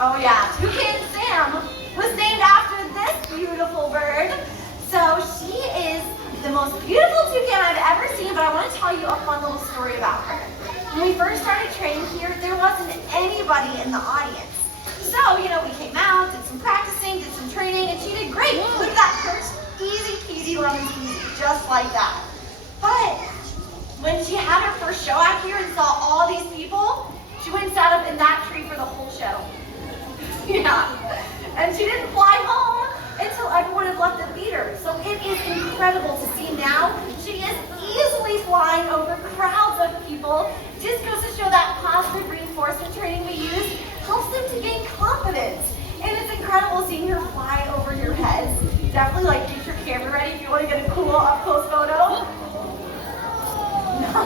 Oh yeah, Toucan Sam was named after this beautiful bird. So she is the most beautiful toucan I've ever seen, but I want to tell you a fun little story about her. When we first started training here, there wasn't anybody in the audience. So, you know, we came out, did some practicing, did some training, and she did great. Look at that perch, easy peasy lemon squeezy, just like that. But when she had her first show out here and saw all these people, she went and sat up in that tree for the whole show. Yeah, and she didn't fly home until everyone had left the theater. So it is incredible to see now. She is easily flying over crowds of people. Just goes to show that positive reinforcement training we use helps them to gain confidence. And it's incredible seeing her fly over your heads. Definitely like get your camera ready if you want to get a cool up close photo.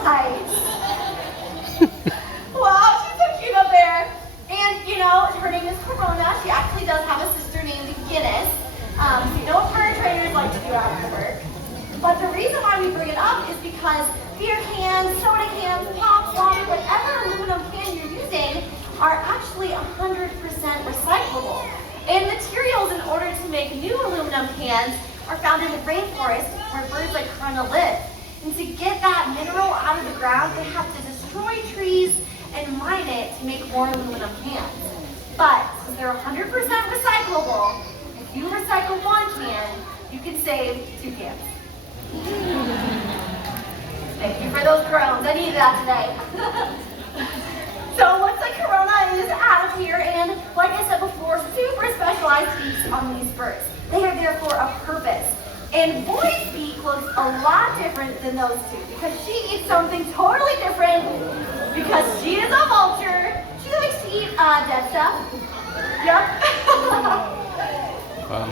Nice. Wow, she's so cute up there. And you know, her name is Corona. She actually does have a sister named Guinness. So you know what bird trainers like to do after work. But the reason why we bring it up is because beer cans, soda cans, pop, water, whatever aluminum can you're using are actually 100% recyclable. And materials in order to make new aluminum cans are found in the rainforest where birds like Corona live. And to get that mineral out of the ground, they have to destroy trees and mine it to make more aluminum cans. But since they're 100% recyclable, if you recycle one can, you can save 2 cans. Thank you for those groans. I needed that today. So looks like Corona is out of here, and like I said before, super specialized beaks on these birds. They are there for a purpose. And Boy's beak looks a lot different than those two because she eats something totally different because she is a vulture. She likes to eat dead stuff. Yep.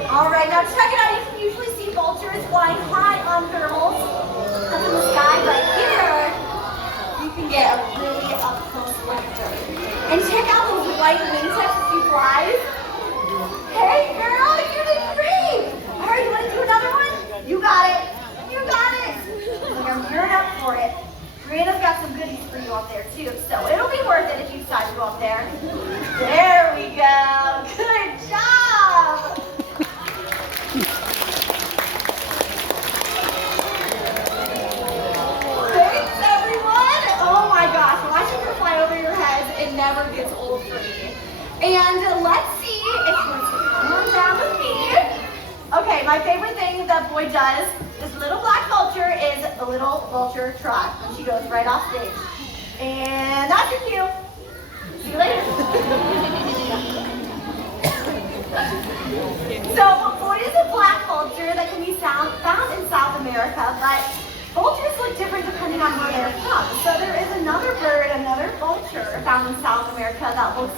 All right, now check it out. You can usually see vultures flying high on thermals up in the sky, but here you can get a really up close look at her. And check out those white wingtips as she flies. Hey girl, you did great. All right, you want to do another one? You got it. You got it. Like I'm gearing up for it. Brianna's got some goodies for you up there too, so it'll be worth it if you decide to go up there. There we go. Good job. Thanks everyone. Oh my gosh, watching her fly over your heads, it never gets old for me. And let's see if she wants to come on down with me. Okay, my favorite thing that Boy does, this little black vulture, is the little vulture trot. And she goes right off stage. And that's your cue. See you later. So, Boy is a black vulture that can be found in South America, but vultures look different depending on where they're from. So there is another bird, another vulture found in South America that looks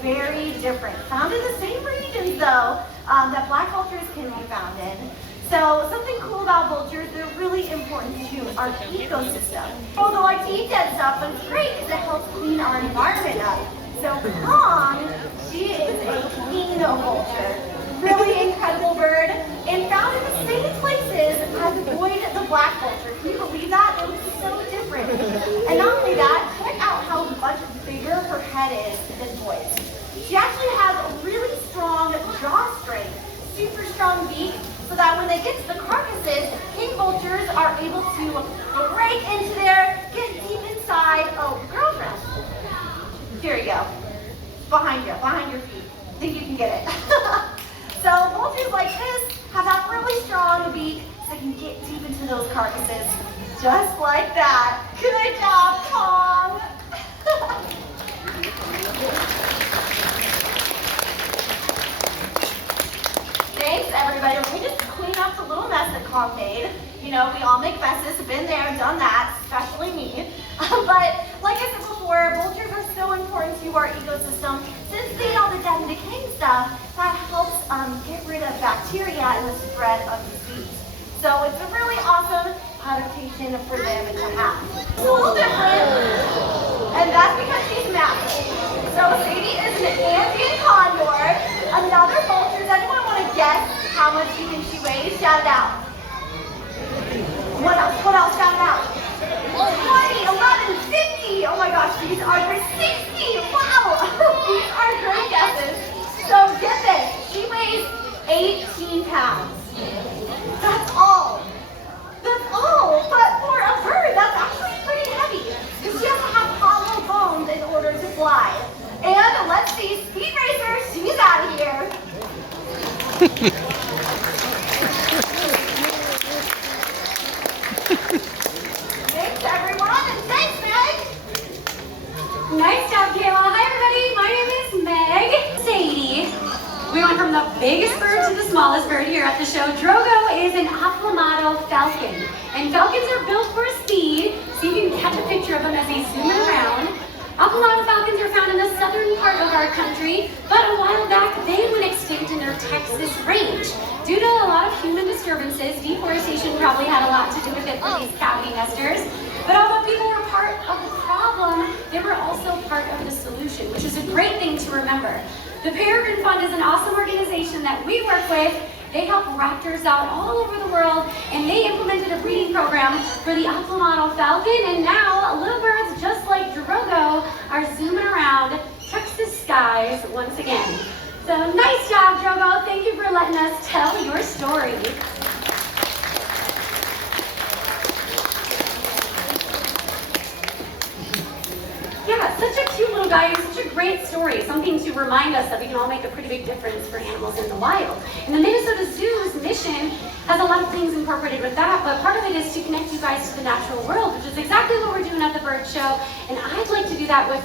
very different. Found in the same regions though, that black vultures can be found in. So something cool about vultures, they're really important to our ecosystem. Although I like to eat dead stuff, but it's great because it helps clean our environment up. So Kong, she is a king vulture. Really incredible bird, and found in the same places as Boyd the black vulture. Can you believe that? It looks so different. And not only that, check out how much bigger her head is than Boyd's. She actually has a really strong jaw strength, super strong beak, so that when they get to the carcasses, king vultures are able to break into there, get deep inside. Oh, girlfriend. Here you go. Behind your feet. I think you can get it. So vultures like this have that really strong beak so they can get deep into those carcasses. Just like that. Good job, Kong. Thanks, everybody. Let me just clean up the little mess that Kong made. You know, we all make messes. Been there, done that, especially me. But like I said before, vultures are so important to our ecosystem. Since they eat all the dead and decaying stuff, that helps get rid of bacteria and the spread of disease. So it's a really awesome adaptation for them to have. It's a little different, and that's because she's massive. So Sadie is an Andean condor. Another vulture. Does anyone want to guess how much you think she weighs? Shout it out. What else? Shout it out. 20, 11, 50. Oh my gosh, these are great. 60. Wow. These are great guesses. Thanks, everyone, and thanks, Meg. Nice job, Kayla. Hi, everybody. My name is Meg. Sadie. We went from the biggest bird to the smallest bird here at the show. Drogo is an Aflamato falcon. And falcons are built for speed, so you can catch a picture of them as they zoom around. Aflamato falcons are found in the southern part of our country, but a while back they went extinct in their Texas range. Due to a lot of human disturbances, deforestation probably had a lot to do with it for these cavity nesters. But although people were part of the problem, they were also part of the solution, which is a great thing to remember. The Peregrine Fund is an awesome organization that we work with. They help raptors out all over the world, and they implemented a breeding program for the Aflamato falcon, and now little birds just like Drogo are zooming around Texas skies once again. So nice job, Drogo. Thank you for letting us tell your story. Yeah, such a cute little guy, such a great story, something to remind us that we can all make a pretty big difference for animals in the wild. And the Minnesota Zoo's mission has a lot of things incorporated with that, but part of it is to connect you guys to the natural world, which is exactly what we're doing at the Bird Show. And I'd like to do that with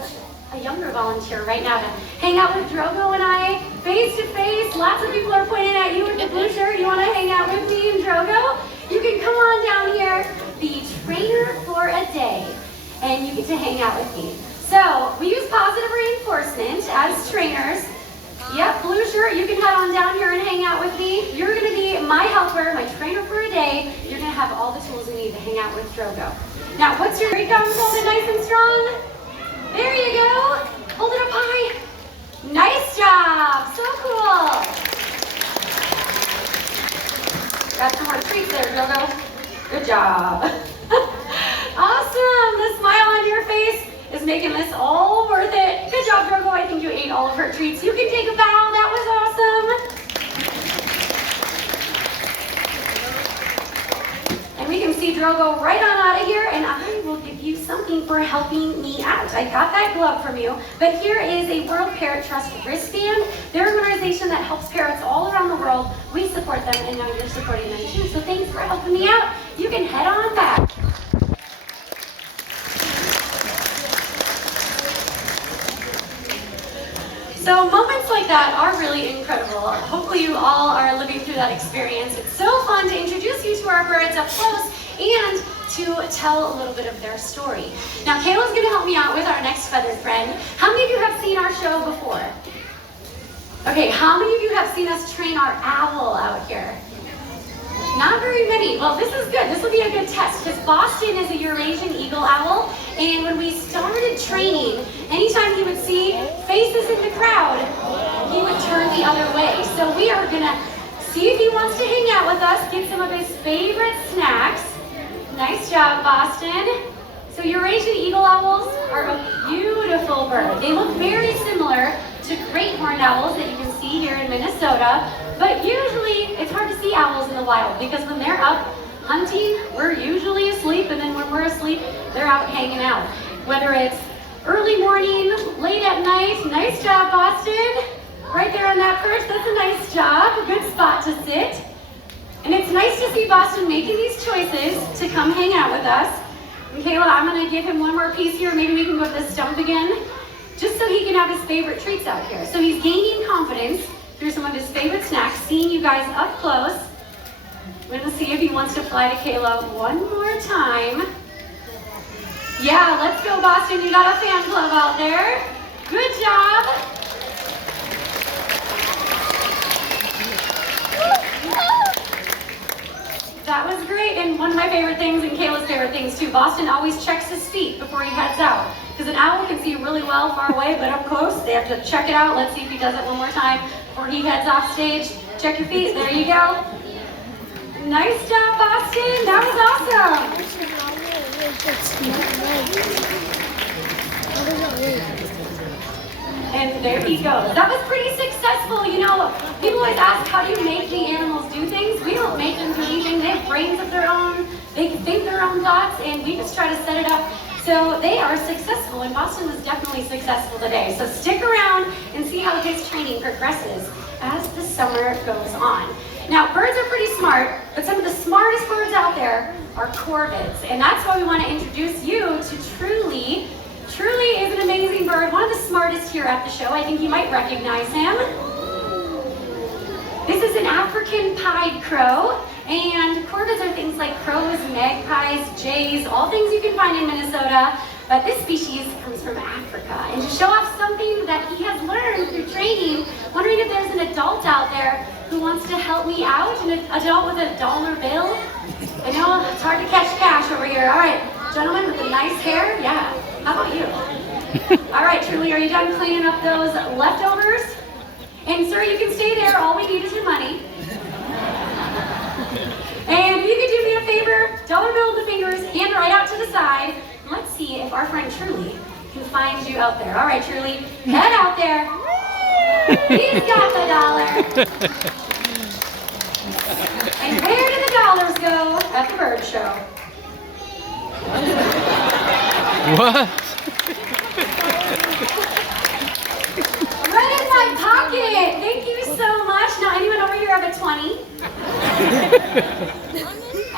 a younger volunteer right now to hang out with Drogo and I face to face. Lots of people are pointing at you with the blue shirt. You want to hang out with me and Drogo? You can come on down here, be trainer for a day, and you get to hang out with me. So we use positive reinforcement as trainers. Yep, blue shirt, you can head on down here and hang out with me. You're gonna be my helper, my trainer for a day. You're gonna have all the tools you need to hang out with Drogo. Now, what's your great thumbs? Hold it nice and strong. There you go. Hold it up high. Nice job, so cool. Got some more treats there, Drogo. Good job. Awesome, the smile on your face is making this all worth it. Good job, Drogo. I think you ate all of her treats. You can take a bow. That was awesome. And we can see Drogo right on out of here, and I will give you something for helping me out. I got that glove from you, but here is a World Parrot Trust wristband. They're an organization that helps parrots all around the world. We support them, and now you're supporting them too. So thanks for helping me out. You can head on back. So moments like that are really incredible. Hopefully you all are living through that experience. It's so fun to introduce you to our birds up close and to tell a little bit of their story. Now Kayla's going to help me out with our next feathered friend. How many of you have seen our show before? Okay, how many of you have seen us train our owl out here? Not very many. Well, this is good. This will be a good test because Boston is a Eurasian eagle owl, and when we started training, anytime he would see faces in the crowd, he would turn the other way. So we are gonna see if he wants to hang out with us, get some of his favorite snacks. Nice job, Boston. So Eurasian eagle owls are a beautiful bird. They look very similar to great horned owls that you can see here in Minnesota, but usually it's hard to see owls in the wild because when they're up hunting, we're usually asleep, and then when we're asleep, they're out hanging out. Whether it's early morning, late at night. Nice job, Boston. Right there on that perch, that's a nice job. Good spot to sit. And it's nice to see Boston making these choices to come hang out with us. And Kayla, I'm gonna give him one more piece here. Maybe we can go to the stump again, just so he can have his favorite treats out here. So he's gaining confidence through some of his favorite snacks, seeing you guys up close. We're gonna see if he wants to fly to Kayla one more time. Yeah, let's go, Boston. You got a fan club out there. Good job. That was great, and one of my favorite things, and Kayla's favorite things too, Boston always checks his feet before he heads out. Because an owl can see really well far away, but up close, they have to check it out. Let's see if he does it one more time before he heads off stage. Check your feet, there you go. Nice job, Boston, that was awesome. And there he goes. That was pretty successful. You know, people always ask, how do you make the animals do things? We don't make them do anything. They have brains of their own. They can think their own thoughts, and we just try to set it up so they are successful. And Boston was definitely successful today. So stick around and see how his training progresses as the summer goes on. Now, birds are pretty smart, but some of the smartest birds out there are corvids, and that's why we want to introduce you to Truly. Truly is an amazing bird, one of the smartest here at the show. I think you might recognize him. This is an African pied crow, and corvids are things like crows, magpies, jays, all things you can find in Minnesota, but this species comes from Africa. And to show off something that he has learned through training, wondering if there's an adult out there who wants to help me out, an adult with a dollar bill. I know it's hard to catch cash over here. All right, gentleman with the nice hair, yeah. How about you? All right, Truly, are you done cleaning up those leftovers? And sir, you can stay there. All we need is your money. And if you could do me a favor, dollar bill with the fingers, hand right out to the side. Let's see if our friend Truly can find you out there. All right, Truly, head out there. He's got the dollar. And where do the dollars go at the bird show? What? Right in my pocket. Thank you so much. Now, anyone over here have a 20?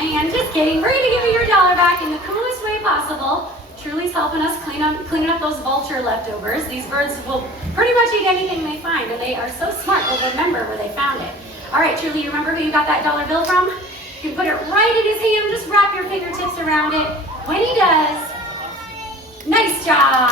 And just kidding. We're going to give you your dollar back in the coolest way possible. Truly's helping us clean up those vulture leftovers. These birds will pretty much eat anything they find, and they are so smart they'll remember where they found it. All right, Truly, you remember who you got that dollar bill from? You can put it right in his hand. Just wrap your fingertips around it. When he does, nice job.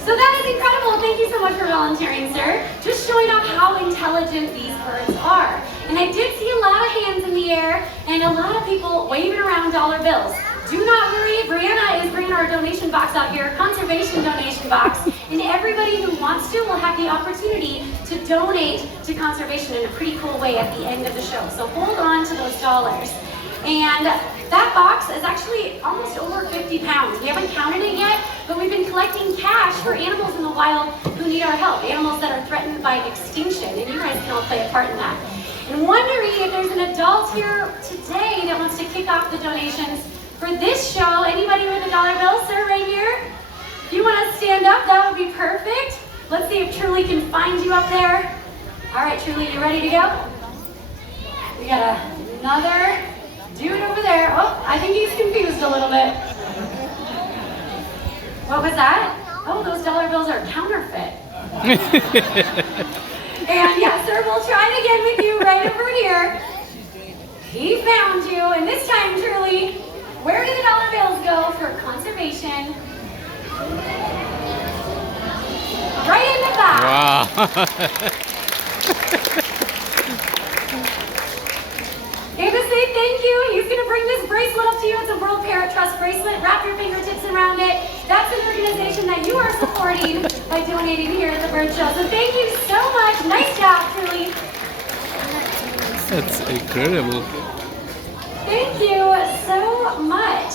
So that is incredible. Thank you so much for volunteering, sir. Just showing off how intelligent these birds are. And I did see a lot of hands in the air and a lot of people waving around dollar bills. Do not worry, Brianna is bringing our donation box out here, conservation donation box, and everybody who wants to will have the opportunity to donate to conservation in a pretty cool way at the end of the show. So hold on to those dollars. And that box is actually almost over 50 pounds. We haven't counted it yet, but we've been collecting cash for animals in the wild who need our help, animals that are threatened by extinction, and you guys can all play a part in that. And wondering if there's an adult here today that wants to kick off the donations for this show. Anybody with a dollar bill, sir, right here? If you want to stand up, that would be perfect. Let's see if Truly can find you up there. All right, Truly, you ready to go? We got another dude over there. Oh, I think he's confused a little bit. What was that? Oh, those dollar bills are counterfeit. And yeah, sir, we'll try it again with you right over here. He found you, and this time, Truly, where do the dollar bills go for conservation? Right in the back. Wow. Ava, say thank you. He's going to bring this bracelet up to you. It's a World Parrot Trust bracelet. Wrap your fingertips around it. That's an organization that you are supporting by donating here at the Bird Show. So thank you so much. Nice job, Truly. That's incredible. Thank you so much.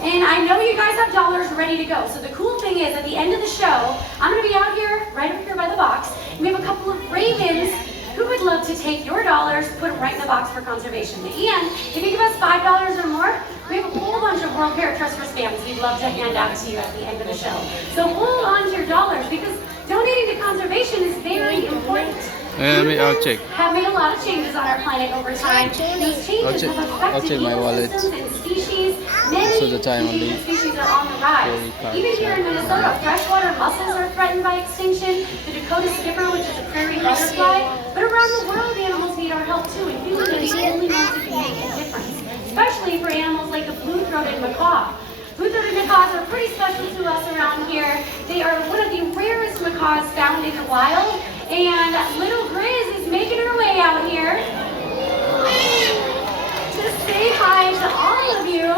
And I know you guys have dollars ready to go. So the cool thing is, at the end of the show, I'm going to be out here, right over here by the box. And we have a couple of ravens who would love to take your dollars, put them right in the box for conservation. And if you give us $5 or more, we have a whole bunch of World Parrot Trust wristbands we'd love to hand out to you at the end of the show. So hold on to your dollars, because donating to conservation is very important. I'll check. Have made a lot of changes on our planet over time. Those changes have affected my wallet. ecosystems and species. Many So the time only species are on the rise. Even here in Minnesota, freshwater mussels are threatened by extinction. The Dakota skipper, which is a prairie butterfly. But around the world, animals need our help too, and humans are the only ones who can make a difference. Especially for animals like the blue-throated macaw. Blue-throated macaws are pretty special to us around here. They are one of the rarest macaws found in the wild. And little Grizz is making her way out here to say hi to all of you.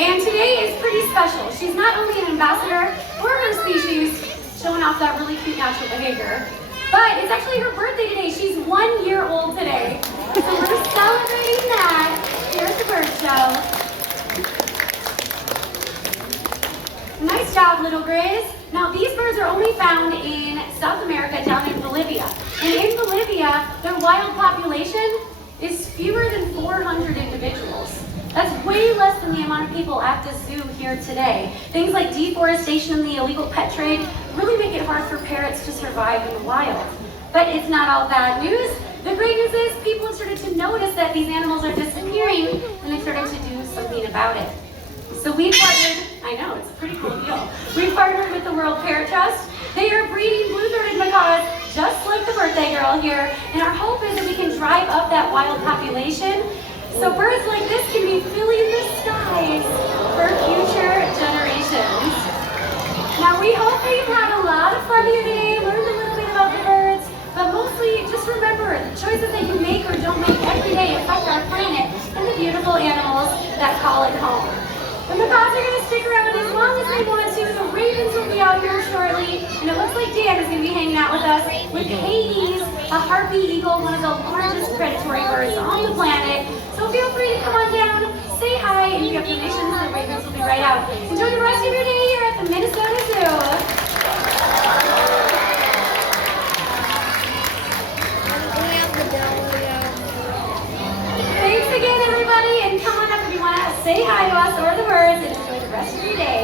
And today is pretty special. She's not only an ambassador for her species, showing off that really cute natural behavior, but it's actually her birthday today. She's 1 year old today. So we're celebrating that here at the Bird Show. Nice job, little Grizz. Now, these birds are only found in South America, down in Bolivia. And in Bolivia, their wild population is fewer than 400 individuals. That's way less than the amount of people at the zoo here today. Things like deforestation and the illegal pet trade really make it hard for parrots to survive in the wild. But it's not all bad news. The great news is people have started to notice that these animals are disappearing, and they've started to do something about it. So we've partnered, I know, it's a pretty cool deal. We've partnered with the World Parrot Trust. They are breeding blue-throated macaws just like the birthday girl here, and our hope is that we can drive up that wild population so birds like this can be filling the skies for future generations. Now we hope that you've had a lot of fun here today, learned a little bit about the birds, but mostly just remember the choices that you make or don't make every day affect our planet and the beautiful animals that call it home. The macaws are going to stick around as long as they want to. The ravens will be out here shortly, and it looks like Dan is going to be hanging out with us with Hades, a harpy eagle, one of the largest predatory birds on the planet. So feel free to come on down, say hi, and if you have donations, the ravens will be right out. Enjoy the rest of your day here at the Minnesota Zoo. Thanks again, everybody, and come on up if you want to say hi to us or the birds, and enjoy the rest of your day.